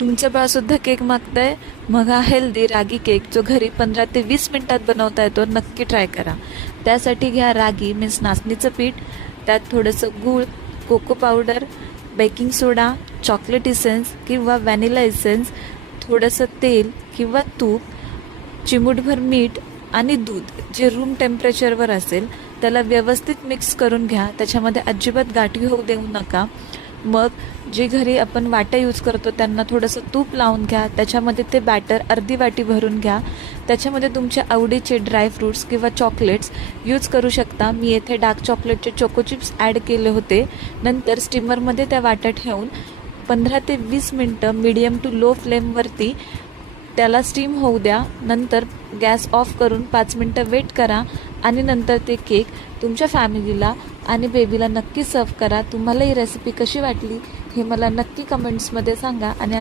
तुमचं बाळसुद्धा केक मागतंय, मग हा हेल्दी रागी केक जो घरी 15 ते 20 मिनिटात बनवता येतो नक्की ट्राय करा. त्यासाठी घ्या रागी मीन्स नाचणीचं पीठ, त्यात थोडंसं गूळ, कोको पावडर, बेकिंग सोडा, चॉकलेट इसेन्स किंवा व्हॅनिला इसेन्स, थोडंसं तेल किंवा तूप, चिमूटभर मीठ आणि दूध जे रूम टेम्परेचरवर असेल त्याला व्यवस्थित मिक्स करून घ्या. त्याच्यामध्ये अजिबात गाठी होऊ देऊ नका. मग जे घरी आपण वाट्या यूज करतो त्यांना थोडंसं तूप लावून घ्या. त्याच्यामध्ये ते बॅटर अर्धी वाटी भरून घ्या. त्याच्यामध्ये तुमच्या आवडीचे ड्रायफ्रूट्स किंवा चॉकलेट्स यूज करू शकता. मी येथे डार्क चॉकलेटचे चोको चिप्स ॲड केले होते. नंतर स्टीमरमध्ये त्या वाट्या ठेवून 15 ते 20 मिनटं मीडियम टू लो फ्लेमवरती त्याला स्टीम होऊ द्या. नंतर गॅस ऑफ करून 5 मिनटं वेट करा आणि नंतर ते केक तुमच्या फॅमिलीला आणि बेबीला नक्की सर्व करा. तुम्हाला ही रेसिपी कशी वाटली हे मला नक्की कमेंट्समध्ये सांगा आणि